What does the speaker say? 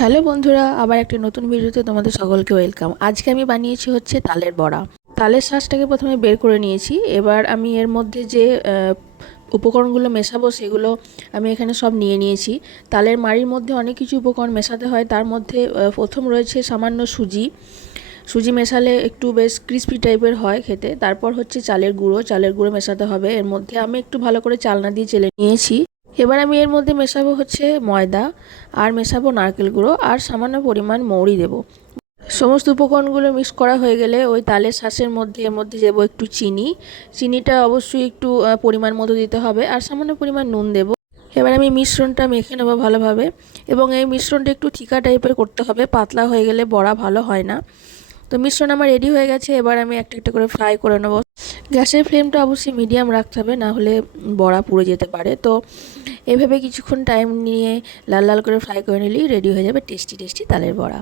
Hello বন্ধুরা, আবার একটা নতুন ভিডিওতে তোমাদের সকলকে ওয়েলকাম। আজকে আমি বানিয়েছি হচ্ছে তালের বড়া। তালের শাঁসটাকে প্রথমে বের করে নিয়েছি। এবার আমি এর মধ্যে যে উপকরণগুলো মেশাবো সেগুলো আমি এখানে সব নিয়ে নিয়েছি। তালের মাড়ির মধ্যে অনেক কিছু উপকরণ মেশাতে হয়। তার মধ্যে প্রথম রয়েছে সামান্য সুজি। সুজি মেশালে একটু বেশ ক্রিস্পি টাইপের হয় খেতে। তারপর হচ্ছে চালের গুঁড়ো মেশাতে হবে। এর মধ্যে আমি একটু ভালো করে চালনা দিয়ে চেলে নিয়েছি। এবার আমি এর মধ্যে মেশাবো হচ্ছে ময়দা, আর মেশাবো নারকেল গুঁড়ো, আর সামান্য পরিমাণ মৌরি দেবো। সমস্ত উপকরণগুলো মিক্স করা হয়ে গেলে ওই তালের শাঁসের মধ্যে এর মধ্যে দেবো একটু চিনি। চিনিটা অবশ্যই একটু পরিমাণ মতো দিতে হবে, আর সামান্য পরিমাণ নুন দেবো। এবার আমি মিশ্রণটা মেখে নেবো ভালোভাবে, এবং এই মিশ্রণটা একটু থিকা টাইপের করতে হবে, পাতলা হয়ে গেলে বড়া ভালো হয় না। তো মিশ্রণ আমার রেডি হয়ে গেছে। এবার আমি একটা একটা করে ফ্রাই করে নেবো। গ্যাসের ফ্লেমটা অবশ্যই মিডিয়াম রাখতে হবে, না হলে বড়া পুড়ে যেতে পারে। তো এভাবে কিছুক্ষণ টাইম নিয়ে লাল লাল করে ফ্রাই করে নিলেই রেডি হয়ে যাবে টেস্টি টেস্টি তালের বড়া।